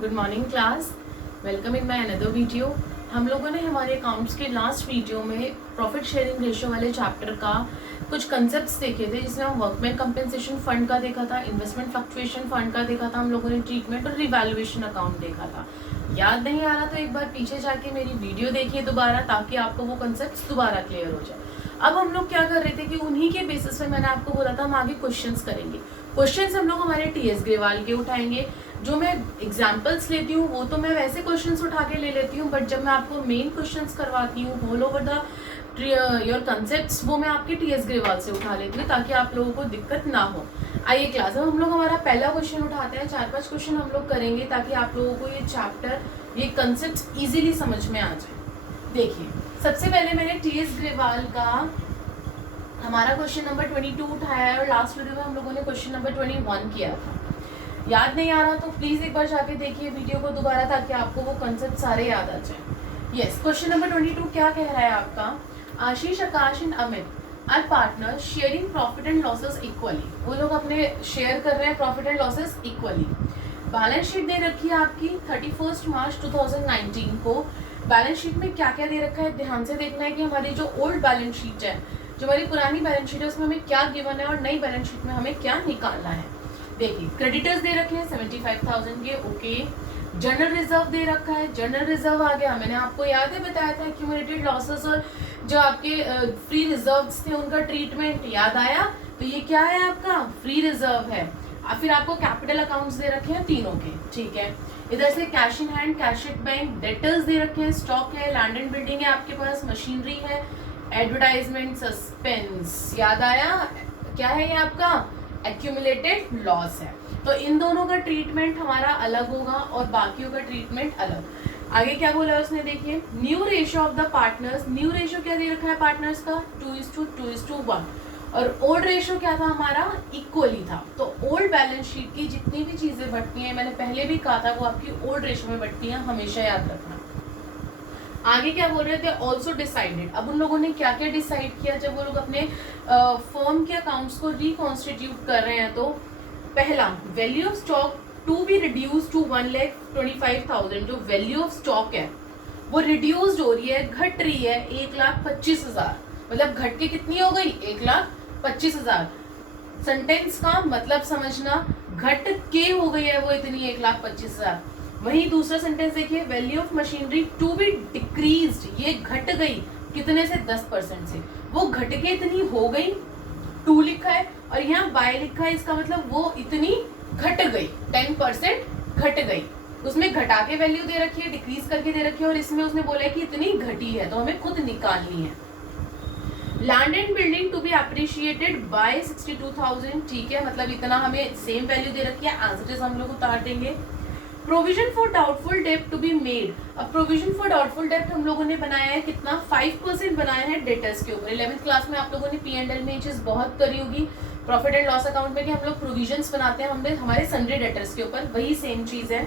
Good morning class, welcome in my another video. हम लोगों ने हमारे अकाउंट्स के लास्ट वीडियो में प्रॉफिट शेयरिंग रेशियो वाले चैप्टर का कुछ कंसेप्ट्स देखे थे, जिसमें हम वर्कमैन कंपेंसेशन फंड का देखा था, इन्वेस्टमेंट फ्लक्चुएशन फंड का देखा था, हम लोगों ने ट्रीटमेंट और रिवैल्यूएशन अकाउंट देखा था। याद नहीं आ रहा तो एक बार पीछे जाके मेरी वीडियो देखिए दोबारा, ताकि आपको वो कंसेप्ट दोबारा क्लियर हो जाए। अब हम लोग क्या कर रहे थे कि उन्हीं के बेसिस पे मैंने आपको बोला था हम आगे क्वेश्चंस करेंगे। क्वेश्चंस हम लोग हमारे टीएस ग्रेवाल के उठाएंगे। जो मैं एग्जाम्पल्स लेती हूँ वो तो मैं वैसे क्वेश्चंस उठा के ले लेती हूँ, बट जब मैं आपको मेन क्वेश्चंस करवाती हूँ all over the your concepts, वो मैं आपके टीएस ग्रेवाल से उठा लेती हूँ ताकि आप लोगों को दिक्कत ना हो। आइए क्लास, अब हम लोग हमारा पहला क्वेश्चन उठाते हैं। 4-5 क्वेश्चन हम लोग करेंगे ताकि आप लोगों को ये चैप्टर, ये कंसेप्ट्स इजीली समझ में आ जाए। देखिए, सबसे पहले मैंने टीएस ग्रेवाल का हमारा क्वेश्चन नंबर 22 उठाया है और लास्ट वीडियो में हम लोगों ने क्वेश्चन नंबर 21 किया था। याद नहीं आ रहा तो प्लीज एक बार जाके देखिए वीडियो को दोबारा, ताकि आपको वो कंसेप्ट सारे याद आ जाए। यस, क्वेश्चन नंबर 22 क्या कह रहा है आपका? Ashish, Akash and Amit are partner sharing profit and losses equally. वो लोग अपने शेयर कर रहे हैं profit and losses equally. Balance sheet दे रखी है आपकी 31 मार्च 2019 को। बैलेंस शीट में क्या क्या दे रखा है ध्यान से देखना है कि हमारी जो ओल्ड बैलेंस शीट है, जो हमारी पुरानी बैलेंस शीट है, उसमें हमें क्या गिवन है और नई बैलेंस शीट में हमें क्या निकालना है। देखिए, क्रेडिटर्स दे रखे हैं 75,000 के, ओके। जनरल रिजर्व दे रखा है, जनरल रिजर्व आ गया। मैंने आपको याद है बताया था एक्यूमुलेटेड लॉसेस और जो आपके फ्री रिजर्व्स थे उनका ट्रीटमेंट, याद आया? तो ये क्या है आपका फ्री रिजर्व है। फिर आपको कैपिटल अकाउंट्स दे रखे हैं तीनों के, ठीक है। इधर से cash in hand, cash at bank, debtors दे रखे हैं, स्टॉक है, लैंड एंड बिल्डिंग है आपके पास, मशीनरी है, एडवर्टाइजमेंट, सस्पेंस, याद आया? क्या है ये आपका एक्यूमुलेटेड लॉस है। तो इन दोनों का ट्रीटमेंट हमारा अलग होगा और बाकियों का ट्रीटमेंट अलग। आगे क्या बोला है उसने, देखिए, new ratio of the partners. New ratio क्या दे रखा है पार्टनर्स का? 2:2:1। और ओल्ड रेशियो क्या था हमारा? इक्वली था। तो ओल्ड बैलेंस शीट की जितनी भी चीजें बढ़ती हैं, मैंने पहले भी कहा था, वो आपकी ओल्ड रेशियो में बढ़ती हैं, हमेशा याद रखना। आगे क्या बोल रहे थे? Also decided. अब उन लोगों ने क्या क्या डिसाइड किया जब वो लोग अपने फर्म के अकाउंट्स को रिकॉन्स्टिट्यूट कर रहे हैं? तो पहला, value of stock to be reduce to 1,25,000। जो वैल्यू ऑफ स्टॉक है वो रिड्यूस्ड हो रही है, घट रही है 1,25,000। मतलब घट के कितनी हो गई? 1,25,000। सेंटेंस का मतलब समझना, घट के हो गई है वो इतनी 1,25,000। वही दूसरा सेंटेंस देखिए, value of machinery to be decreased. ये घट गई कितने से? 10% से। वो घट के इतनी हो गई, 2 लिखा है, और यहाँ बाय लिखा है, इसका मतलब वो इतनी घट गई, 10% घट गई। उसमें घटा के वैल्यू दे रखी है, डिक्रीज करके दे रखी है, और इसमें उसने बोला है कि इतनी घटी है, तो हमें खुद निकालनी है। Land and building to be appreciated by 62,000, ठीक है, मतलब इतना हमें सेम वैल्यू दे रखी है, आंसर हम लोग उतार देंगे। प्रोविजन फॉर डाउटफुल डेब्ट टू बी मेड। अब प्रोविजन फॉर डाउटफुल डेब्ट हम लोगों ने बनाया है कितना? 5% बनाया है डेटर्स के ऊपर। 11th क्लास में आप लोगों ने P&L में ये चीज बहुत करी होगी, प्रॉफिट एंड लॉस अकाउंट में, कि हम लोग प्रोविजंस बनाते हैं हमने हमारे सन्ड्री डेटर्स के ऊपर, वही सेम चीज है।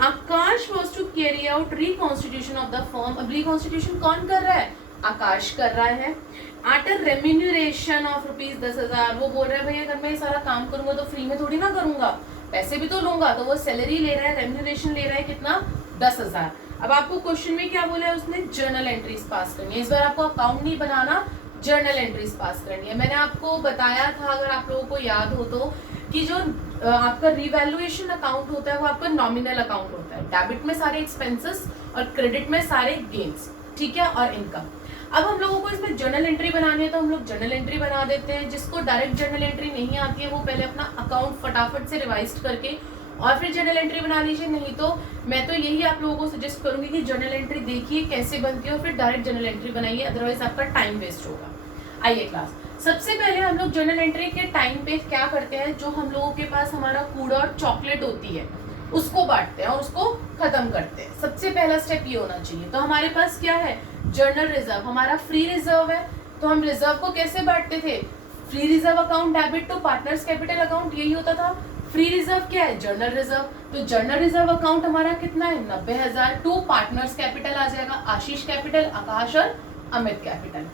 Akash was to carry out reconstitution of the firm. अब रिकॉन्स्टिट्यूशन कौन कर रहा है? आकाश कर रहा है। At a remuneration of ₹10,000। वो बोल रहा है भैया अगर मैं ये सारा काम करूंगा तो फ्री में थोड़ी ना करूंगा, पैसे भी तो लूंगा। तो वो सैलरी ले रहा है, रेम्यूनरेशन ले रहा है, कितना? 10,000। अब आपको क्वेश्चन में क्या बोला है उसने? जर्नल एंट्रीज पास करनी है। इस बार आपको अकाउंट नहीं बनाना, जर्नल एंट्रीज पास करनी है। मैंने आपको बताया था, अगर आप लोगों को याद हो तो, कि जो आपका रिवैल्यूएशन अकाउंट होता है वो आपका नॉमिनल अकाउंट होता है। डेबिट में सारे एक्सपेंसेस और क्रेडिट में सारे गेन्स, ठीक है, और इनकम। अब हम लोगों को इसमें जर्नल एंट्री बनानी है तो हम लोग जर्नल एंट्री बना देते हैं। जिसको डायरेक्ट जर्नल एंट्री नहीं आती है वो पहले अपना अकाउंट फटाफट से रिवाइज करके और फिर जर्नल एंट्री बना लीजिए। नहीं तो मैं तो यही आप लोगों को सजेस्ट करूंगी कि जर्नल एंट्री देखिए कैसे बनती है और फिर डायरेक्ट जर्नल एंट्री बनाइए, अदरवाइज आपका टाइम वेस्ट होगा। आइए क्लास, सबसे पहले हम लोग जर्नल एंट्री के टाइम पे क्या करते हैं? जो हम लोगों के पास हमारा कूड़ा और चॉकलेट होती है उसको बांटते हैं और उसको खत्म करते हैं। सबसे पहला स्टेप ये होना चाहिए। तो हमारे पास क्या है? जर्नल रिजर्व, हमारा फ्री रिजर्व है। तो हम रिजर्व को कैसे बांटते थे? Free reserve account debit to partners capital account, यही होता था। फ्री रिजर्व क्या है? General reserve. तो जर्नल रिजर्व अकाउंट हमारा कितना है? 90,000 टू पार्टनर्स कैपिटल आ जाएगा, आशीष कैपिटल, आकाश और अमित कैपिटल।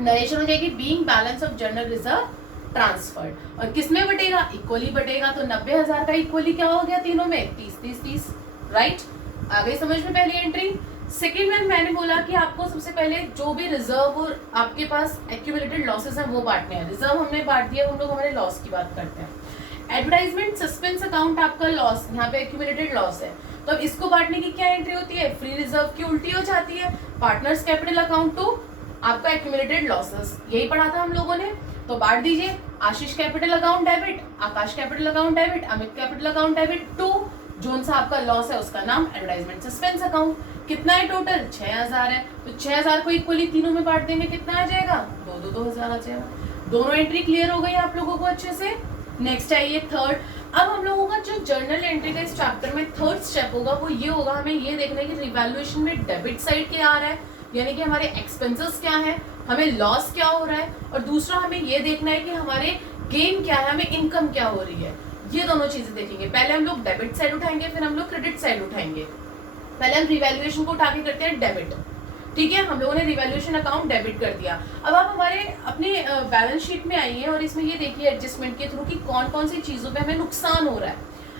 नरेशन हो जाएगी being balance of journal reserve transferred. और किसमें बटेगा? इक्वली बटेगा। तो 90,000 का इक्वली क्या हो गया तीनों में? 30-30-30। राइट? आ गई समझ में पहली एंट्री। सेकेंड में मैंने बोला कि आपको सबसे पहले जो भी रिजर्व और आपके पास एक्यूमुलेटेड लॉसेस हैं वो बांटने हैं। रिजर्व हमने बांट दिया, हम लोग हमारे लॉस की बात करते हैं। एडवर्टाइजमेंट सस्पेंस अकाउंट आपका लॉस, यहाँ पे एक्यूमुलेटेड लॉस है, तो अब इसको बांटने की क्या एंट्री होती है? फ्री रिजर्व की उल्टी हो जाती है, पार्टनर्स कैपिटल अकाउंट टू आपका एक्यूमुलेटेड लॉसेस, यही पढ़ा था हम लोगों ने। तो बांट दीजिए, Ashish capital account debit, Akash capital account debit, Amit capital account debit to जोन सा आपका लॉस है उसका नाम एडवर्टाइजमेंट सस्पेंस अकाउंट। कितना है टोटल? 6000 है, तो 6000 को इक्वली तीनों में बांट देंगे, कितना आ जाएगा? 2000 आ जाएगा। दोनों एंट्री क्लियर हो गई आप लोगों को अच्छे से। नेक्स्ट आइए थर्ड। अब हम लोगों का जो जर्नल एंट्री का इस चैप्टर में थर्ड स्टेप होगा वो ये होगा, हमें ये देखना है कि रिवैल्यूएशन में डेबिट साइड क्या आ रहा है, यानी कि हमारे एक्सपेंसेस क्या है, हमें लॉस क्या हो रहा है, और दूसरा हमें ये देखना है कि हमारे गेन क्या है, हमें इनकम क्या हो रही है। ये दोनों चीजें देखेंगे। पहले हम लोग डेबिट साइड उठाएंगे, फिर हम लोग क्रेडिट साइड उठाएंगे। पहले हम रिवैल्यूएशन को उठा के करते हैं डेबिट, ठीक है? हम लोगों ने रिवैल्यूएशन अकाउंट डेबिट कर दिया। अब आप हमारे अपने बैलेंस शीट में आइए और इसमें ये देखिए एडजस्टमेंट के थ्रू कि कौन कौन सी चीजों पे हमें नुकसान हो रहा है।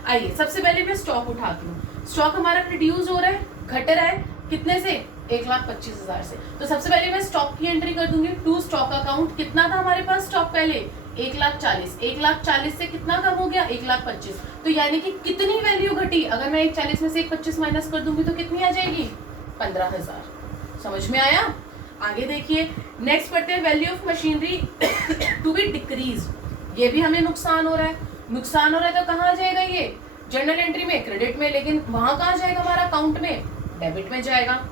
आइए सबसे पहले मैं स्टॉक उठाती हूँ। स्टॉक हमारा रिड्यूस हो रहा है, घट रहा है, कितने से? 1,25,000 से। तो सबसे पहले मैं स्टॉक की एंट्री कर दूंगी टू स्टॉक अकाउंट। कितना था हमारे पास स्टॉक पहले? 1,40,000। 1,40,000 से कितना कम हो गया? 1,25,000। तो यानी कि कितनी वैल्यू घटी? अगर मैं 1,40,000 में से 1,25,000 माइनस कर दूंगी तो कितनी आ जाएगी? 15,000। समझ में आया? आगे देखिए, नेक्स्ट पढ़ते हैं value of machinery to be decrease. ये भी हमें नुकसान हो रहा है। नुकसान हो रहा है तो कहाँ आ जाएगा ये? जर्नल एंट्री में, क्रेडिट में, लेकिन वहां कहाँ जाएगा हमारा अकाउंट में? डेबिट में जाएगा।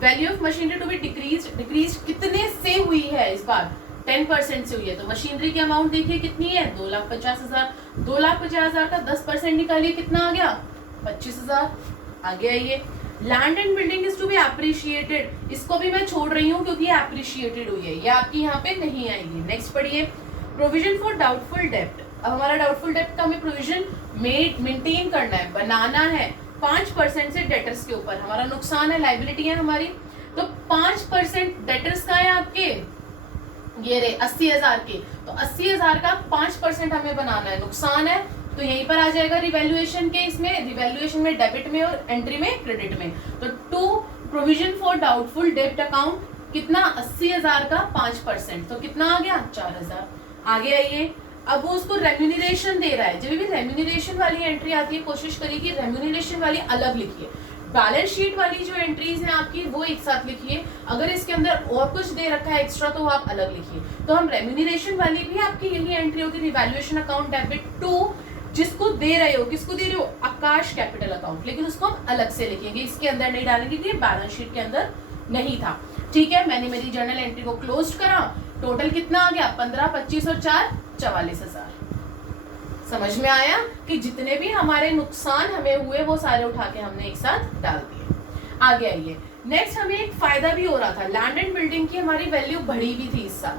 Value of machinery to be decrease. Decrease कितने से हुई है इस बार? 10% से हुई है। तो मशीनरी की अमाउंट देखिए कितनी है? 2,50,000। 2,50,000 का 10% निकालिए, कितना आ गया? 25,000। आगे आइए, land and building is to be appreciated. इसको भी मैं छोड़ रही हूँ क्योंकि एप्रिशिएटेड हुई है, ये आपकी यहाँ पे नहीं आएगी। नेक्स्ट पढ़िए, प्रोविजन फॉर डाउटफुल डेब्ट। अब हमारा डाउटफुल डेब्ट का हमें प्रोविजन मेंटेन करना है, बनाना है 5% से डेटर्स के ऊपर। हमारा नुकसान है, लाइबिलिटी है हमारी, तो 5% डेटर्स का है आपके, ये रे 80,000 के। तो 80,000 का 5% हमें बनाना है, नुकसान है, तो यहीं पर आ जाएगा रिवैल्यूएशन के, इसमें रिवैल्यूएशन में डेबिट में और एंट्री में क्रेडिट में। तो टू प्रोविजन फॉर डाउटफुल डेब्ट अकाउंट कितना? 80,000 का 5%, तो कितना आ गया? 4,000। आगे आइए, अब वो उसको रेम्यूनरेशन दे रहा है। जब भी रेम्यूनरेशन वाली एंट्री आती है कोशिश करिए कि रेम्यूनरेशन वाली अलग लिखिए, बैलेंस शीट वाली जो एंट्रीज हैं आपकी वो एक साथ लिखिए। अगर इसके अंदर और कुछ दे रखा है एक्स्ट्रा तो वो आप अलग लिखिए। तो हम रेम्यूनरेशन वाली भी आपकी यही एंट्री होगी, रिवैल्यूएशन अकाउंट डेबिट टू, जिसको दे रहे हो, किसको दे रहे हो? आकाश कैपिटल अकाउंट, लेकिन उसको हम अलग से लिखेंगे, इसके अंदर नहीं डालेंगे क्योंकि बैलेंस शीट के अंदर नहीं था। ठीक है, मैंने मेरी जर्नल एंट्री को क्लोज करा। टोटल कितना आ गया? 15, 25 और 4 44,000। समझ में आया कि जितने भी हमारे नुकसान हमें हुए वो सारे उठा के हमने एक साथ डाल दिए। आगे आइए, नेक्स्ट हमें एक फायदा भी हो रहा था, लैंड एंड बिल्डिंग की हमारी वैल्यू बढ़ी भी थी इस साल,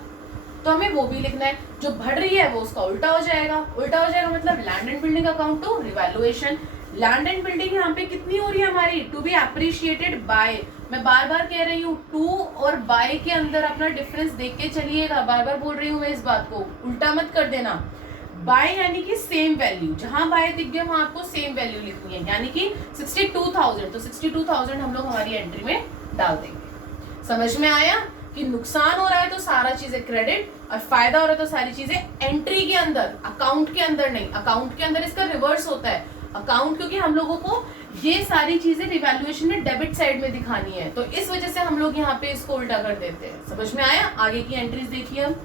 तो हमें वो भी लिखना है। जो बढ़ रही है वो उसका उल्टा हो जाएगा। उल्टा हो जाएगा मतलब land and building account to revaluation. Land and building यहाँ पे कितनी हो रही है हमारी? To be appreciated by. मैं बार बार कह रही हूँ, टू और बाय के अंदर अपना डिफरेंस देख के चलिएगा। बार बार बोल रही हूँ मैं इस बात को, उल्टा मत कर देना। बाय यानी कि सेम वैल्यू, जहां बाय दिख गया वहां आपको सेम वैल्यू लिखनी है, यानी कि 62,000। तो 62,000 हम लोग हमारी एंट्री में डाल देंगे। समझ में आया कि नुकसान हो रहा है तो सारा चीजें क्रेडिट, और फायदा हो रहा है तो सारी चीजें एंट्री के अंदर, अकाउंट के अंदर नहीं। अकाउंट के अंदर इसका रिवर्स होता है। अकाउंट क्योंकि हम लोगों को ये सारी चीजें रिवैल्यूएशन में डेबिट साइड में दिखानी है, तो इस वजह से हम लोग यहाँ पे इसको उल्टा कर देते हैं। समझ में आया? आगे की एंट्रीज देखिए हम।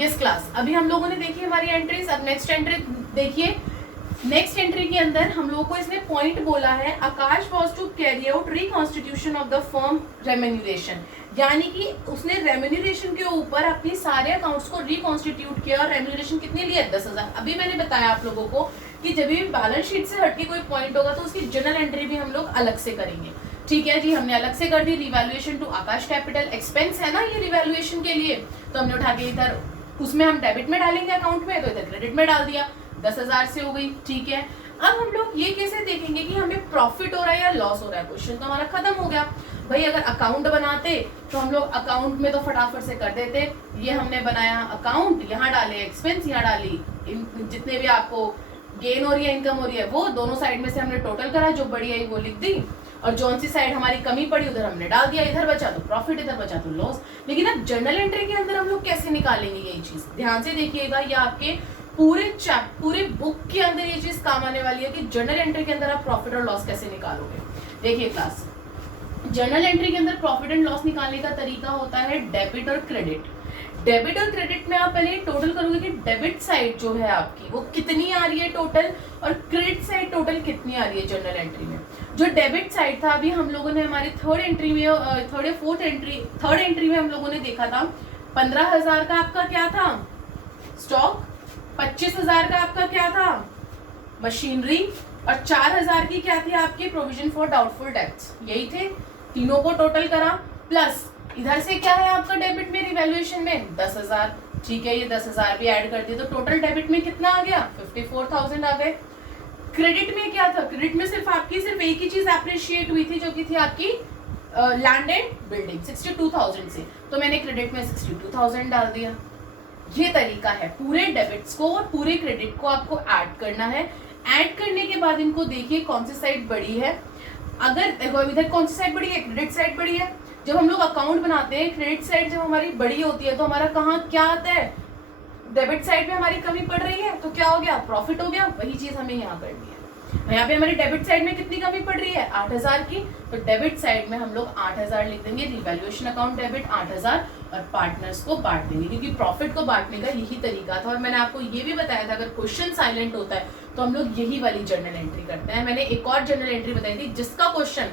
यस क्लास, अभी हम लोगों ने देखी हमारी एंट्रीज। अब नेक्स्ट एंट्री देखिए। नेक्स्ट एंट्री के अंदर हम लोगों को इसने पॉइंट बोला है, Akash was to carry out reconstitution of the firm remuneration, यानी कि उसने रेम्यूनरेशन के ऊपर अपनी सारे अकाउंट्स को रिकॉन्स्टिट्यूट किया। और रेम्यूनरेशन कितने लिए? 10,000। अभी मैंने बताया आप लोगों को कि जब भी बैलेंस शीट से हटके कोई पॉइंट होगा तो उसकी जनरल एंट्री भी हम लोग अलग से करेंगे। ठीक है जी, हमने अलग से कर दी। Revaluation to Akash capital, expense है ना ये रिवैल्यूएशन के लिए, तो हमने उठा के इधर उसमें हम डेबिट में डालेंगे अकाउंट में, तो इधर क्रेडिट में डाल दिया। 10,000 से हो गई। ठीक है, अब हम लोग ये कैसे देखेंगे कि हमें प्रॉफिट हो रहा है या लॉस हो रहा है? क्वेश्चन तो हमारा खत्म हो गया भाई। अगर अकाउंट बनाते तो हम लोग अकाउंट में तो फटाफट से कर देते। ये हमने बनाया अकाउंट, यहाँ डाले एक्सपेंस, यहाँ डाली जितने भी आपको गेन हो रही है इनकम हो रही है, वो दोनों साइड में से हमने टोटल करा, जो बड़ी आई वो लिख दी, और जौन सी साइड हमारी कमी पड़ी उधर हमने डाल दिया, इधर बचा तो प्रॉफिट इधर बचा तो लॉस। लेकिन अब जर्नल एंट्री के अंदर हम लोग कैसे निकालेंगे यही चीज, ध्यान से देखिएगा, ये आपके पूरे बुक के अंदर ये चीज काम आने वाली है कि जर्नल एंट्री के अंदर आप प्रॉफिट और लॉस कैसे निकालोगे। देखिए क्लास, जर्नल एंट्री के अंदर प्रॉफिट एंड लॉस निकालने का तरीका होता है डेबिट और क्रेडिट। डेबिट और क्रेडिट में आप पहले टोटल करोगे कि डेबिट साइड जो है आपकी वो कितनी आ रही है टोटल, और क्रेडिट साइड टोटल कितनी आ रही है जर्नल एंट्री में। जो डेबिट साइड था अभी हम लोगों ने हमारी थर्ड एंट्री में हम लोगों ने देखा था 15,000 का आपका क्या था स्टॉक, 25,000 का आपका क्या था मशीनरी, और 4,000 की क्या थी आपकी प्रोविजन फॉर डाउटफुल डेब्ट्स। यही थे, तीनों को टोटल करा, प्लस इधर से क्या है आपका डेबिट में रिवैल्यूएशन में 10,000, ठीक है, ये 10,000 भी ऐड कर दिए तो टोटल डेबिट में कितना आ गया 54,000 आ गए। क्रेडिट में क्या था, क्रेडिट में सिर्फ एक ही चीज एप्रिशिएट हुई थी जो कि थी आपकी लैंड एंड बिल्डिंग 62,000 से, तो मैंने क्रेडिट में 62,000 डाल दिया। ये तरीका है, पूरे डेबिट्स को और पूरे क्रेडिट को आपको ऐड करना है। ऐड करने के बाद इनको देखिए कौन सी साइड बड़ी है, अगर इधर कौन सी साइड बड़ी है, क्रेडिट साइड बड़ी है। जब हम लोग अकाउंट बनाते हैं क्रेडिट साइड जब हमारी बड़ी होती है तो हमारा कहाँ क्या आता है, डेबिट साइड में हमारी कमी पड़ रही है तो क्या हो गया प्रॉफिट हो गया। वही चीज हमें यहाँ करनी है, यहाँ पे हमारी डेबिट साइड में कितनी कमी पड़ रही है 8,000 की, तो डेबिट साइड में हम लोग 8,000 लिख देंगे, रिवैल्यूएशन अकाउंट डेबिट 8,000, और पार्टनर्स को बांट देंगे, क्योंकि प्रॉफिट को बांटने का यही तरीका था। और मैंने आपको ये भी बताया था अगर क्वेश्चन साइलेंट होता है तो हम लोग यही वाली जर्नल एंट्री करते हैं। मैंने एक और जर्नल एंट्री बताई थी जिसका क्वेश्चन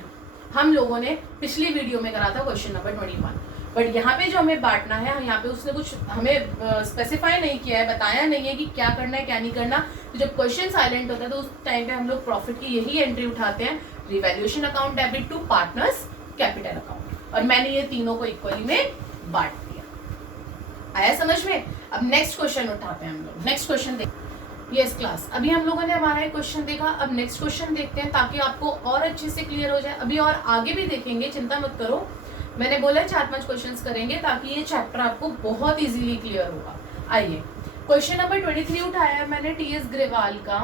हम लोगों ने पिछली वीडियो में करा था, क्वेश्चन नंबर 21, बट यहाँ पे जो हमें बांटना है, यहाँ पे उसने कुछ हमें स्पेसिफाई नहीं किया है, बताया नहीं है कि क्या करना है क्या नहीं करना। तो जब क्वेश्चन साइलेंट होता है तो उस टाइम पे हम लोग प्रॉफिट की यही एंट्री उठाते हैं, revaluation account debit to partners capital account, और मैंने ये तीनों को इक्वली में बांट दिया। आया समझ में। अब नेक्स्ट क्वेश्चन उठाते हैं हम लोग, नेक्स्ट क्वेश्चन देखते हैं। यस क्लास, अभी हम लोगों ने हमारा एक क्वेश्चन देखा, अब नेक्स्ट क्वेश्चन देखते हैं ताकि आपको और अच्छे से क्लियर हो जाए। अभी और आगे भी देखेंगे, चिंता मत करो, मैंने बोला 4-5 क्वेश्चंस करेंगे ताकि ये चैप्टर आपको बहुत इजीली क्लियर होगा। आइए क्वेश्चन नंबर 23 उठाया है मैंने टीएस ग्रेवाल का।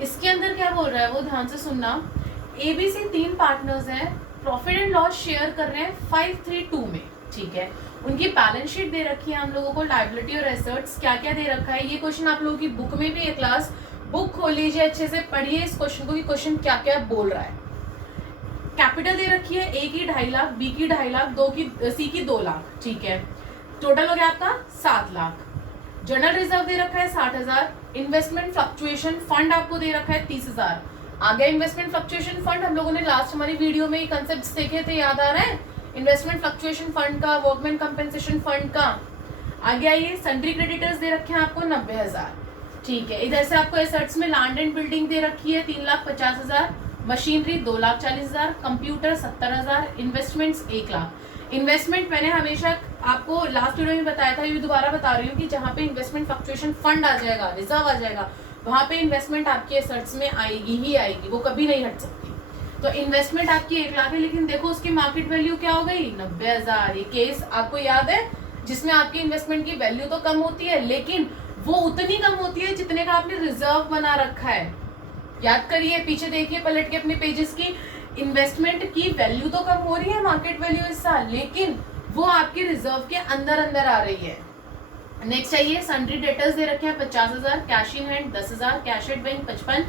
इसके अंदर क्या बोल रहा है वो ध्यान से सुनना। एबीसी 3 पार्टनर्स हैं, प्रॉफिट एंड लॉस शेयर कर रहे हैं 532 में, ठीक है। उनकी बैलेंस शीट दे रखी है हम लोगों को, लायबिलिटी और एसेट्स क्या क्या दे रखा है। ये क्वेश्चन आप लोगों की बुक में भी है क्लास, बुक खोल लीजिए, अच्छे से पढ़िए इस क्वेश्चन को कि क्वेश्चन क्या क्या बोल रहा है। कैपिटल दे रखी है ए की 2.5 लाख, बी की 2.5 लाख, सी की 2 लाख, ठीक है। टोटल हो गया आपका 7 लाख। जनरल रिजर्व दे रखा है 60,000। इन्वेस्टमेंट फ्लक्चुएशन फंड आपको दे रखा है 30,000। आगे इन्वेस्टमेंट फ्लक्चुएशन फंड हम लोगों ने लास्ट हमारी वीडियो में कंसेप्ट देखे थे, याद आ रहा है, इन्वेस्टमेंट फ्लक्चुएशन फंड का, वर्कमैन कंपेंसेशन फंड का। आगे आइए, सन्ड्री क्रेडिटर्स दे रखे हैं आपको 90,000, ठीक है। इधर से आपको एसेट्स में लैंड एंड बिल्डिंग दे रखी है 3,50,000, machinery 2,40,000, computer 70,000, investments 1 lakh. Investment मैंने हमेशा आपको लास्ट वीडियो में बताया था, ये भी दोबारा बता रही हूँ कि जहाँ पे इन्वेस्टमेंट फ्लक्चुएशन फंड आ जाएगा, रिजर्व आ जाएगा, वहाँ पे इन्वेस्टमेंट आपके एसेट्स में आएगी ही आएगी, वो कभी नहीं हट सकती। तो इन्वेस्टमेंट आपकी 1 लाख है, लेकिन देखो उसकी मार्केट वैल्यू क्या हो गई 90,000। ये केस आपको याद है जिसमें आपकी इन्वेस्टमेंट की वैल्यू तो कम होती है लेकिन वो उतनी कम होती है जितने का आपने रिजर्व बना रखा है। याद करिए, पीछे देखिए पलट के अपने पेजेस की, इन्वेस्टमेंट की वैल्यू तो कम हो रही है मार्केट वैल्यू इस साल, लेकिन वो आपके रिजर्व के अंदर अंदर आ रही है। नेक्स्ट चाहिए, सन्ड्री डेटर्स दे रखे हैं 50,000, cash in hand 10,000, cash at bank 55,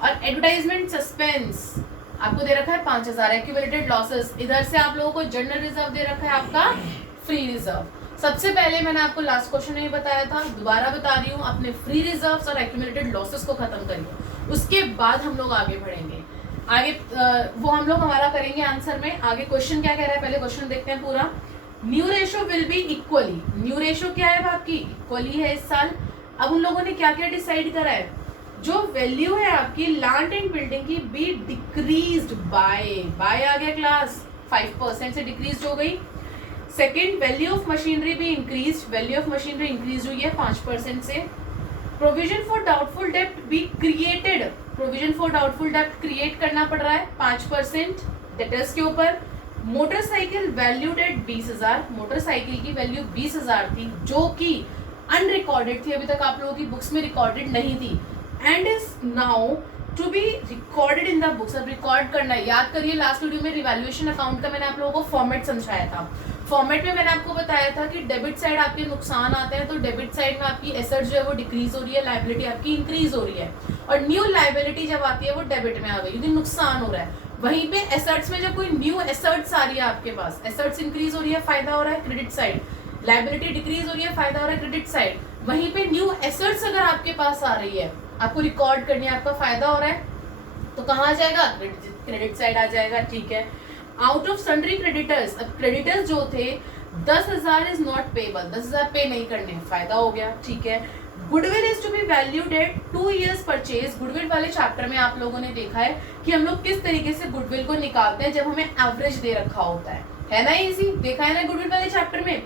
और एडवर्टाइजमेंट सस्पेंस आपको दे रखा है 5,000। एक्यूमुलेटेड लॉसेस, इधर से आप लोगों को जनरल रिजर्व दे रखा है आपका फ्री रिजर्व। सबसे पहले मैंने आपको लास्ट क्वेश्चन में बताया था, दोबारा बता रही हूँ, अपने फ्री रिजर्व्स और एक्यूमुलेटेड लॉसेस को खत्म करिए, उसके बाद हम लोग आगे बढ़ेंगे। आगे वो हम लोग हमारा करेंगे आंसर में। आगे क्वेश्चन क्या कह रहा है, पहले क्वेश्चन देखते हैं पूरा। New ratio will be equally, new ratio क्या है आपकी इक्वली है इस साल। अब उन लोगों ने क्या क्या डिसाइड करा है, जो वैल्यू है आपकी लैंड एंड बिल्डिंग की बी डिक्रीज्ड बाय आ गया क्लास 5% से डिक्रीज हो गई। सेकेंड, वैल्यू ऑफ मशीनरी भी increase, value of machinery increase हुई है 5% से। प्रोविजन फॉर डाउटफुल डेब्ट be created, provision for doubtful डेब्ट क्रिएट करना पड़ रहा है 5% डेटर्स के ऊपर। मोटरसाइकिल वैल्यूड एट 20,000, मोटरसाइकिल की वैल्यू 20,000 थी जो कि अनरिकॉर्डेड थी, अभी तक आप लोगों की बुक्स में रिकॉर्डेड नहीं थी। And is now to be recorded in the books. अब रिकॉर्ड करना है, याद करिए लास्ट वीडियो में रिवैल्यूएशन अकाउंट का मैंने आप लोगों को फॉर्मेट समझाया था। फॉर्मेट में मैंने आपको बताया था कि डेबिट साइड आपके नुकसान आते हैं, तो डेबिट साइड में आपकी एसेट जो है वो डिक्रीज हो रही है, लायबिलिटी आपकी इंक्रीज हो रही है, और न्यू लायबिलिटी जब आती है वो डेबिट में आ गई क्योंकि नुकसान हो रहा है। वहीं पे एसेट्स में जब कोई न्यू एसेट्स आ रही है आपके पास, एसेट्स इंक्रीज हो रही है, फायदा हो रहा है क्रेडिट साइड, लायबिलिटी डिक्रीज हो रही है, फायदा हो रहा है क्रेडिट साइड। वहीं पे न्यू एसेट्स अगर आपके पास आ रही है, आपको रिकॉर्ड करनी है, आपका फायदा हो रहा है, तो कहाँ आ जाएगा, क्रेडिट साइड आ जाएगा। ठीक है, आउट ऑफ सन्ड्री क्रेडिटर्स, अब क्रेडिटर्स जो थे 10,000 इज नॉट पेबल, 10,000 पे नहीं करने, फायदा हो गया। ठीक है, goodwill is to be valued at 2 years purchase. Goodwill वाले चैप्टर में आप लोगों ने देखा है कि हम लोग किस तरीके से गुडविल को निकालते हैं जब हमें एवरेज दे रखा होता है ना, इजी देखा है ना गुडविल वाले चैप्टर में।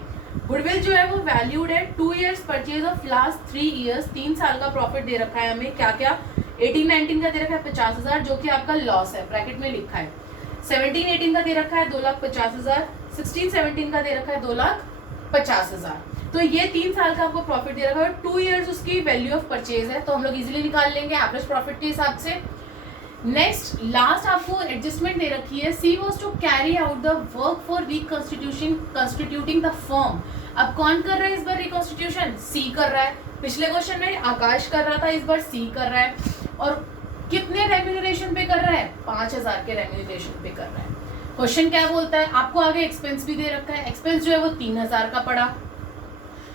गुडविल जो है वो वैल्यूड है 2 years purchase of last 3 years, 3 साल का प्रॉफिट दे रखा है हमें, क्या क्या 18-19 का दे रखा है 50,000 जो कि आपका लॉस है, ब्रैकेट में लिखा है। 17-18 का दे रखा है 2,50,000, 16-17 का दे रखा है 2,50,000। तो ये 3 साल का आपको प्रॉफिट दे रखा है, 2 years उसकी वैल्यू ऑफ परचेज है, तो हम लोग इजीली निकाल लेंगे एवरेज प्रॉफिट के हिसाब से। नेक्स्ट लास्ट आपको एडजस्टमेंट दे रखी है, C was to carry out the work for reconstituting the firm. अब कौन कर रहा है इस बार रिकॉन्स्टिट्यूशन, सी कर रहा है। पिछले क्वेश्चन में आकाश कर रहा था, इस बार सी कर रहा है, और कितने रेम्यूनरेशन पे कर रहा है, 5,000 के रेम्यूनरेशन पे कर रहा है। क्वेश्चन क्या बोलता है, आपको आगे एक्सपेंस भी दे रखा है, एक्सपेंस जो है वो 3,000 का पड़ा।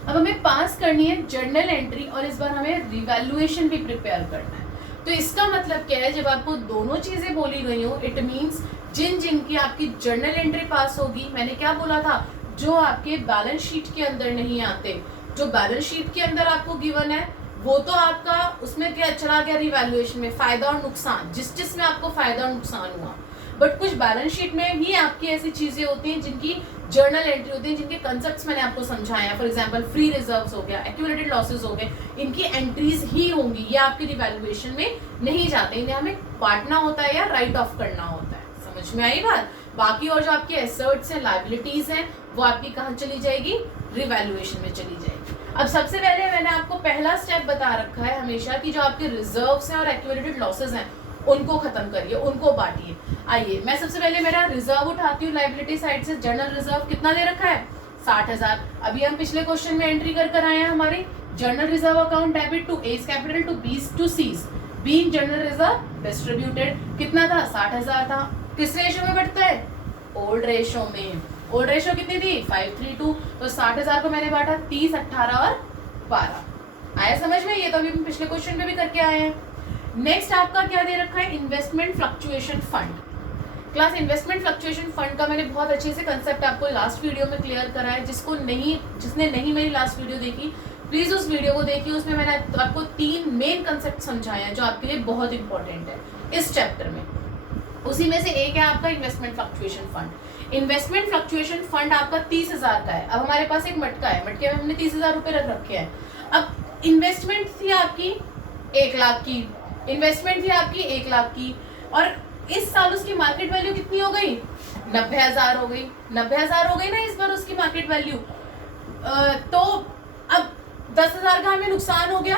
अब हमें पास करनी है जर्नल एंट्री, और इस बार हमें रिवैल्यूएशन भी प्रिपेयर करना है। तो इसका मतलब क्या है, जब आपको दोनों चीजें बोली गई हो, इट मींस जिन जिनकी आपकी जर्नल एंट्री पास होगी, मैंने क्या बोला था, जो आपके बैलेंस शीट के अंदर नहीं आते, जो बैलेंस शीट के अंदर आपको गिवन है वो तो आपका उसमें क्या चला गया रिवैल्यूएशन में, फायदा और नुकसान, जिसमें आपको फायदा और नुकसान हुआ। बट कुछ बैलेंस शीट में ही आपकी ऐसी चीजें होती हैं जिनकी जर्नल एंट्री होती है, जिनके कंसेप्ट्स मैंने आपको समझाया, फॉर एग्जांपल फ्री रिजर्व्स हो गया, एक्यूमुलेटेड लॉसेस हो गए, इनकी एंट्रीज ही होंगी, ये आपकी रिवैल्यूएशन में नहीं जाते, इन्हें हमें बांटना होता है या राइट ऑफ करना होता है। समझ में आई बात। बाकी और जो आपके एसेट्स हैं, लायबिलिटीज हैं, वो आपकी कहाँ चली जाएगी, रिवैल्यूएशन में चली जाएगी। अब सबसे पहले मैंने आपको पहला स्टेप बता रखा है हमेशा कि जो आपके रिजर्व्स हैं और एक्यूमुलेटेड लॉसेस हैं उनको खत्म करिए, उनको बांटिए। आइए मैं सबसे पहले मेरा रिजर्व उठाती हूँ लायबिलिटी साइड से। जर्नल रिजर्व कितना दे रखा है, 60,000। अभी हम पिछले क्वेश्चन में एंट्री कर आए हैं, हमारी journal reserve account debit to A's capital to B's to C's, being journal reserve distributed कितना था, 60,000 था। किस रेशो में बढ़ता है, ओल्ड रेशो में। ओल्ड रेशो कितनी थी, 5:3:2, तो 60,000 को मैंने बांटा 30, 18 और 12। आया समझ में, ये तो अभी हम पिछले क्वेश्चन में भी करके आए हैं। नेक्स्ट आपका क्या दे रखा है, investment fluctuation fund. Class investment fluctuation fund का मैंने बहुत अच्छे से कंसेप्ट आपको लास्ट वीडियो में क्लियर करा है। जिसने नहीं मेरी लास्ट वीडियो देखी प्लीज उस वीडियो को देखिए, उसमें मैंने आपको 3 मेन कंसेप्ट समझाए हैं जो आपके लिए बहुत इंपॉर्टेंट है इस चैप्टर में। उसी में से एक है आपका investment fluctuation fund. Investment fluctuation fund आपका 30,000 का है। अब हमारे पास एक मटका है, मटके में हमने 30,000 रुपए रख रखे हैं। अब इन्वेस्टमेंट थी आपकी 1 लाख की, इन्वेस्टमेंट थी आपकी 1 लाख की, और इस साल उसकी मार्केट वैल्यू कितनी हो गई, 90,000 हो गई। 90,000 हो गई ना इस बार उसकी मार्केट वैल्यू। तो अब 10,000 का हमें नुकसान हो गया,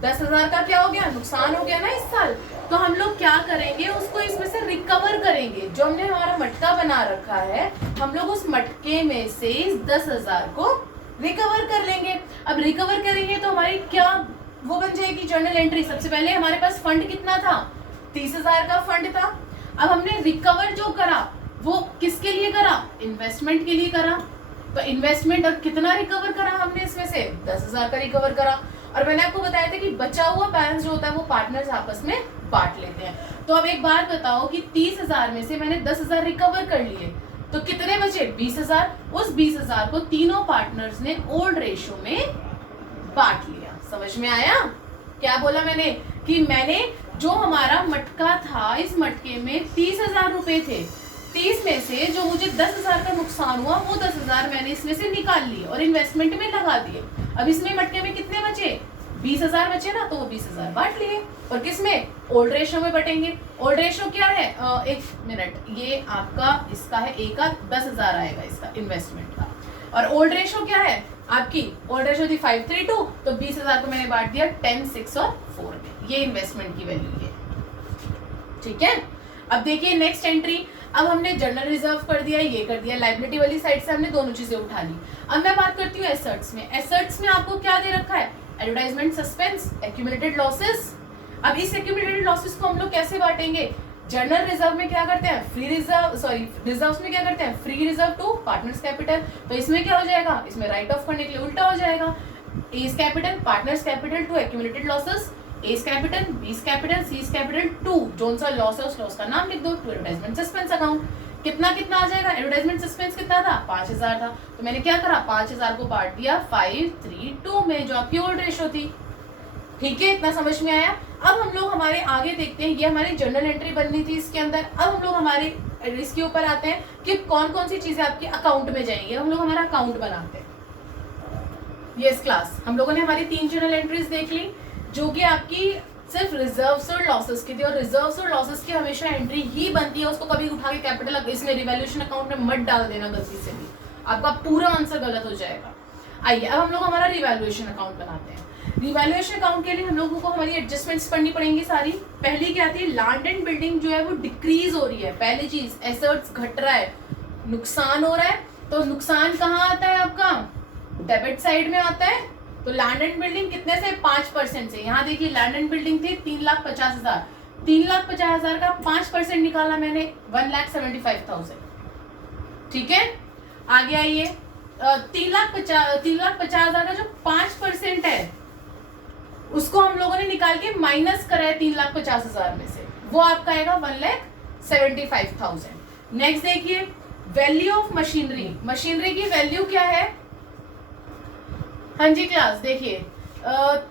10,000 का क्या हो गया, नुकसान हो गया ना इस साल। तो हम लोग क्या करेंगे, उसको इसमें से रिकवर करेंगे। जो हमने हमारा मटका बना रखा है, हम लोग उस मटके में से इस 10,000 को रिकवर कर लेंगे। अब रिकवर करेंगे तो हमारी क्या वो बन जाएगी, जर्नल एंट्री। सबसे पहले हमारे पास फंड कितना था, 30,000 का फंड था। अब हमने रिकवर जो करा वो किसके लिए करा, इन्वेस्टमेंट के लिए करा। तो इन्वेस्टमेंट, और कितना रिकवर करा हमने इसमें से, 10,000 का रिकवर करा। और मैंने आपको बताया था कि बचा हुआ बैलेंस जो होता है वो पार्टनर्स आपस में बांट लेते हैं। तो अब एक बात बताओ कि 30,000 में से मैंने 10,000 रिकवर कर लिए, तो कितने बचे, 20,000। उस 20,000 को तीनों पार्टनर्स ने ओल्ड रेशो में बांट लिया। समझ में आया, क्या बोला मैंने कि मैंने जो हमारा मटका था, इस मटके में 30,000 रुपए थे, 30 में से जो मुझे 10,000 का नुकसान हुआ वो 10,000 मैंने इसमें से निकाल लिए और इन्वेस्टमेंट में लगा दिए। अब इसमें मटके में कितने बचे, 20,000 बचे ना, तो वो 20,000 बांट लिए। और किसमें, ओल्ड रेशो में बटेंगे। ओल्ड रेशो क्या है, एक मिनट, ये आपका इसका है A का 10,000 आएगा इसका इन्वेस्टमेंट का, और ओल्ड रेशो क्या है आपकी, ओल्ड रेशो थी 5:3:2, तो 20,000 को मैंने बांट दिया 10, 6 और 4 में। ये इन्वेस्टमेंट की वैल्यू है, ठीक है। अब देखिए नेक्स्ट एंट्री, अब हमने जनरल रिजर्व कर दिया, ये कर दिया, लाइबिलिटी वाली साइड से हमने दोनों चीजें उठा ली। अब मैं बात करती हूँ एसेट्स में। एसेट्स में आपको क्या दे रखा है, एडवर्टाइजमेंट सस्पेंस, एक्यूमुलेटेड लॉसेस। अब इस एक्यूमुलेटेड लॉसेस को हम लोग कैसे बांटेंगे, जनरल रिजर्व में क्या करते हैं, फ्री रिजर्व, सॉरी रिजर्व्स में क्या करते हैं, free reserve to partners capital. तो इसमें क्या हो जाएगा, इसमें राइट ऑफ करने के लिए उल्टा हो जाएगा, A's capital partners capital to accumulated losses, A's capital, B's capital, C's capital to जोन सा लॉस है उस लॉस का नाम लिख दो, टू एडवर्टाइजमेंट सस्पेंस अकाउंट। कितना कितना आ जाएगा, एडवर्टाइजमेंट सस्पेंस कितना था, 5000 था, तो मैंने क्या करा, 5000 को बांट दिया 5-3-2 में, जो आपकी ओल्ड रेशो थी, ठीक है। इतना समझ में आया। अब हम लोग हमारे आगे देखते हैं, ये हमारी जर्नल एंट्री बननी थी इसके अंदर। अब हम लोग हमारे इसके ऊपर आते हैं कि कौन कौन सी चीजें आपके अकाउंट में जाएंगी। हम लोग हमारा अकाउंट बनाते हैं। यस क्लास, हम लोगों ने हमारी 3 जर्नल एंट्रीज देख ली जो कि आपकी सिर्फ रिजर्व्स और लॉसेस की थी, और रिजर्व्स और लॉसेस की हमेशा एंट्री ही बनती है, उसको कभी उठा के कैपिटल इसमें रिवैल्यूएशन अकाउंट में मत डाल देना गलती से भी, आपका पूरा आंसर गलत हो जाएगा। आइए अब हम लोग हमारा रिवैल्यूएशन अकाउंट बनाते हैं। रिवैल्यूएशन अकाउंट के लिए हम लोगों को हमारी एडजस्टमेंट्स पढ़नी पड़ेंगी सारी। पहली क्या आती है, लैंड एंड बिल्डिंग जो है वो डिक्रीज हो रही है, पहली चीज, एसेट्स घट रहा है, नुकसान हो रहा है, तो नुकसान कहाँ आता है आपका, डेबिट साइड में आता है। तो लैंड एंड बिल्डिंग कितने से, 5% से। यहाँ देखिए लैंड एंड बिल्डिंग थी 3,50,000, 3,50,000 का 5% निकाला मैंने, 1,75,000, ठीक है। आगे आइए, 3,50,000 का जो 5% है उसको हम लोगों ने निकाल के माइनस करा है 3,50,000 में से, वो आपका आएगा 1,75,000। नेक्स्ट देखिए, वैल्यू ऑफ मशीनरी। मशीनरी की वैल्यू क्या है, हाँ जी क्लास देखिए,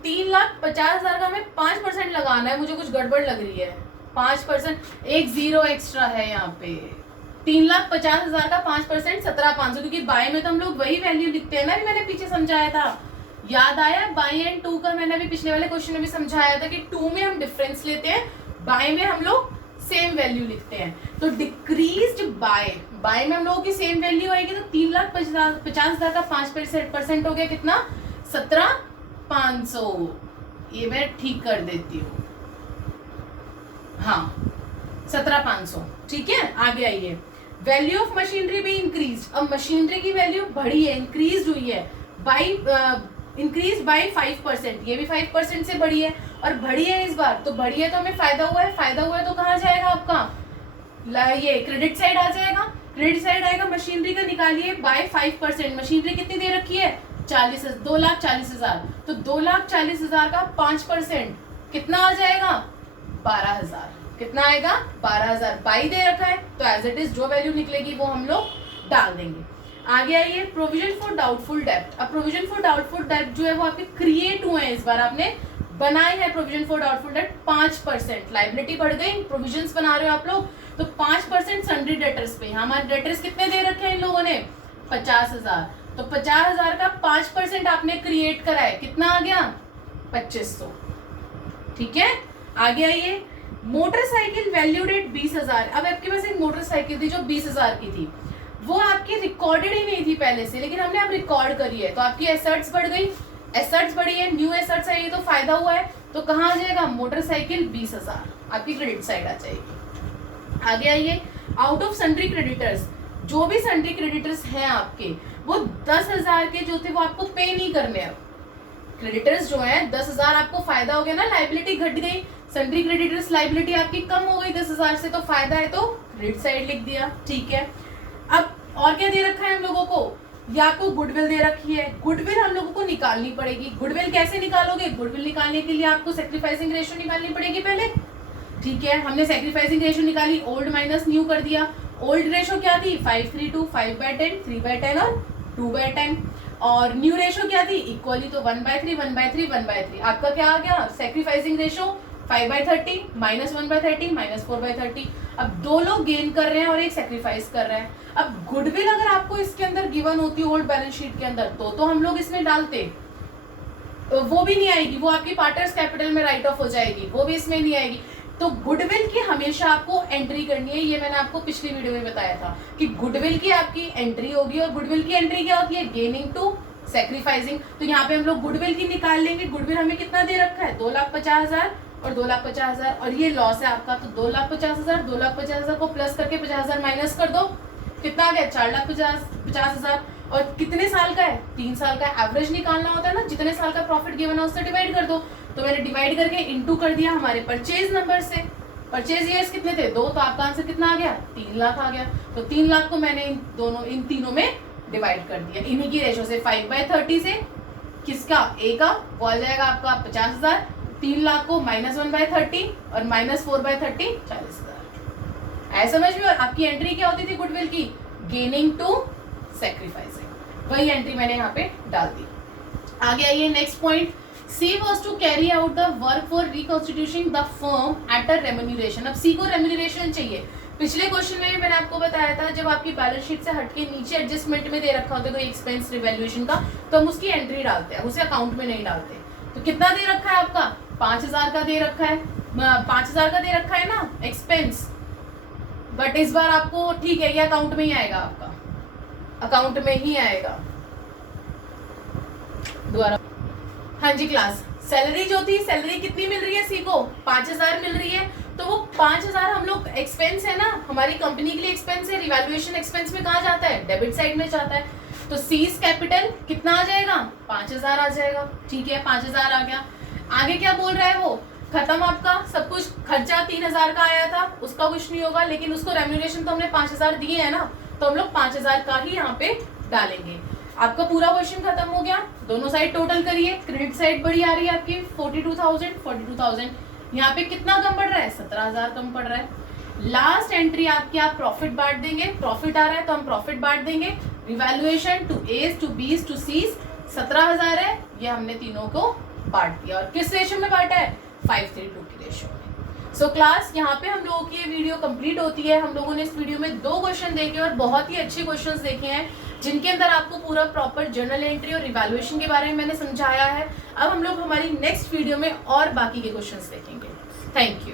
3,50,000 का हमें 5% लगाना है, मुझे कुछ गड़बड़ लग रही है, 5%, एक जीरो एक्स्ट्रा है यहाँ पे। 3,50,000 का 5% 17,500, क्योंकि बाय में तो हम लोग वही वैल्यू लिखते हैं ना, मैंने पीछे समझाया था, याद आया, बाय एंड टू का मैंने अभी पिछले वाले क्वेश्चन में भी समझाया था कि टू में हम डिफरेंस लेते हैं, बाय में हम लोग सेम वैल्यू लिखते हैं। तो डिक्रीज्ड बाय में हम लोगों की सेम वैल्यू आएगी, तो 3,50,000 का 5% हो गया कितना, 17,500। ये मैं ठीक कर देती हूँ, हाँ 17,500, ठीक है। आगे आइए, वैल्यू ऑफ मशीनरी भी इंक्रीज। अब मशीनरी की वैल्यू बढ़ी है, इंक्रीज हुई है, इंक्रीज बाय 5%, ये भी 5% से बढ़ी है, और बढ़ी है इस बार, तो बढ़ी है तो हमें फायदा हुआ है, फायदा हुआ है तो कहाँ जाएगा आपका, ये क्रेडिट साइड आ जाएगा, क्रेडिट साइड आएगा मशीनरी का, निकालिए बाय 5%। मशीनरी कितनी दे रखी है, 2,40,000, तो 2,40,000 का 5% कितना आ जाएगा, 12,000। कितना आएगा, 12,000। बाई दे रखा है तो एज इट इज जो वैल्यू निकलेगी वो हम लोग डाल देंगे। आगे आइए, प्रोविजन फॉर डाउटफुल डेब्ट। अब प्रोविजन फॉर डाउटफुल डेब्ट जो है वो आपके क्रिएट हुए हैं, इस बार आपने बनाए हैं प्रोविजन फॉर डाउटफुल डेब्ट 5%। लाइबिलिटी बढ़ गई, प्रोविजंस बना रहे हो आप लोग, तो 5% सन्ड्री डेटर्स पे। हमारे डेटर्स कितने दे रखे हैं इन लोगों ने, 50,000, तो 50,000 का 5% आपने क्रिएट करा है, कितना आ गया, 2,500, ठीक है। आगे आइए, मोटरसाइकिल वैल्यूड एट 20,000। अब आपके पास एक मोटरसाइकिल थी जो 20,000 की थी, वो आपकी रिकॉर्डेड ही नहीं थी पहले से, लेकिन हमने अब रिकॉर्ड करी है, तो आपकी एसेट्स बढ़ गई, एसेट्स बढ़ी है, न्यू एसेट्स आई है, तो फायदा हुआ है, तो कहाँ आ जाएगा, मोटरसाइकिल 20,000, आपकी क्रेडिट साइड आ जाएगी। आगे आइए, आउट ऑफ सन्ड्री क्रेडिटर्स, जो भी सन्ड्री क्रेडिटर्स हैं आपके, वो 10,000 के जो थे वो आपको पे नहीं करने। अब क्रेडिटर्स जो है 10,000 आपको फायदा हो गया ना, लाइबिलिटी घट गई, सन्ड्री क्रेडिटर्स लाइबिलिटी आपकी कम हो गई 10,000 से, तो फायदा है तो क्रेडिट साइड लिख दिया, ठीक है। अब और क्या दे रखा है हम लोगों को, या आपको गुडविल दे रखी है, गुडविल हम लोगों को निकालनी पड़ेगी। गुडविल कैसे निकालोगे, गुडविल निकालने के लिए आपको सैक्रिफाइसिंग रेशियो निकालनी पड़ेगी पहले, ठीक है। हमने सैक्रिफाइसिंग रेशियो निकाली, ओल्ड माइनस न्यू कर दिया। ओल्ड रेशियो क्या थी, 5:3:2, 5/10, 3/10 और 2/10, और न्यू रेशियो क्या थी, इक्वली, तो 1/3, 1/3, 1/3। आपका क्या आ गया, सैक्रिफाइसिंग रेशियो 5/30 माइनस 1/30 माइनस 4/30। अब दो लोग गेन कर रहे हैं और एक सेक्रीफाइस कर रहे हैं। अब गुडविल अगर आपको इसके अंदर गिवन होती है ओल्ड बैलेंस शीट के अंदर, तो हम लोग इसमें डालते, वो भी नहीं आएगी, वो आपकी पार्टनर्स कैपिटल में राइट ऑफ हो जाएगी, वो भी इसमें नहीं आएगी। तो गुडविल की हमेशा आपको एंट्री करनी है, ये मैंने आपको पिछली वीडियो में बताया था कि गुडविल की आपकी एंट्री होगी, और गुडविल की एंट्री क्या होती है, गेनिंग टू सैक्रिफाइसिंग। तो यहाँ पे हम लोग गुडविल की निकाल लेंगे। गुडविल हमें कितना दे रखा है, 2,50,000 और 2,50,000 और ये लॉस है आपका, तो 2,50,000, 2,50,000 को प्लस करके 50,000 माइनस कर दो, कितना आ गया 4,50,000। और कितने साल का है, 3 साल का। एवरेज निकालना होता है ना, जितने साल का प्रॉफिट गिवन है उससे डिवाइड कर दो। तो मैंने डिवाइड करके इनटू कर दिया हमारे परचेज नंबर से। परचेज ईयर्स कितने थे 2, तो आपका आंसर कितना आ गया 3 लाख आ गया। तो 3 लाख को मैंने इन तीनों में डिवाइड कर दिया, इन्हीं की रेशो से। 5/30 से किसका, ए का, वो आ जाएगा आपका 50,000। 3 लाख को -1/30 और -4/30 40,000। ऐसा समझ में। और आपकी एंट्री क्या होती थी गुडविल की, गेनिंग टू सैक्रिफाइसिंग, वही एंट्री मैंने यहाँ पे डाल दी। आगे आइए next point, C was to carry out the work for reconstituting the firm at a remuneration। अब C को remuneration चाहिए। पिछले क्वेश्चन में भी मैंने आपको बताया था, जब आपकी बैलेंस शीट से हटके नीचे एडजस्टमेंट में दे रखा होता है कोई एक्सपेंस रिवैल्यूएशन का, तो हम उसकी एंट्री डालते हैं, उसे अकाउंट में नहीं डालते। तो कितना दे रखा है आपका, 5,000 का दे रखा है, 5,000 का दे रखा है ना एक्सपेंस। बट इस बार आपको ठीक है, ये अकाउंट में ही आएगा, आपका अकाउंट में ही आएगा। दोबारा, हाँ जी क्लास, सैलरी जो थी, सैलरी कितनी मिल रही है सी को, 5,000 मिल रही है। तो वो 5,000 हम लोग एक्सपेंस है ना, हमारी कंपनी के लिए एक्सपेंस है, रिवैल्यूएशन एक्सपेंस में कहाँ जाता है, डेबिट साइड में जाता है। तो सीज कैपिटल कितना आ जाएगा, 5,000 आ जाएगा। ठीक है, 5,000 आ गया। आगे क्या बोल रहा है वो, खत्म आपका सब कुछ, खर्चा 3,000 का आया था, उसका कुछ नहीं होगा, लेकिन उसको रेम्यूनरेशन तो हमने 5,000 दिए है ना, तो हम लोग 5,000 का ही यहाँ पे डालेंगे। आपका पूरा क्वेश्चन खत्म हो गया। दोनों साइड टोटल करिए, क्रेडिट साइड बड़ी आ रही है आपकी 42,000। यहाँ पे कितना कम पड़ रहा है, 17,000 कम पड़ रहा है। लास्ट एंट्री आपकी, आप प्रॉफिट बांट देंगे, प्रॉफिट आ रहा है तो हम प्रॉफिट बांट देंगे। Revaluation to as to B's to seize 17,000 है, ये हमने तीनों को बांट दिया। और किस रेशो में बांटा है, 5:3 की रेशो में। सो क्लास, यहाँ पे हम लोगों की ये वीडियो कंप्लीट होती है। हम लोगों ने इस वीडियो में 2 क्वेश्चन देखे और बहुत ही अच्छे क्वेश्चंस देखे हैं, जिनके अंदर आपको पूरा प्रॉपर जर्नल एंट्री और रिवैल्यूएशन के बारे में मैंने समझाया है। अब हम लोग हमारी नेक्स्ट वीडियो में और बाकी के क्वेश्चंस देखेंगे। Thank you.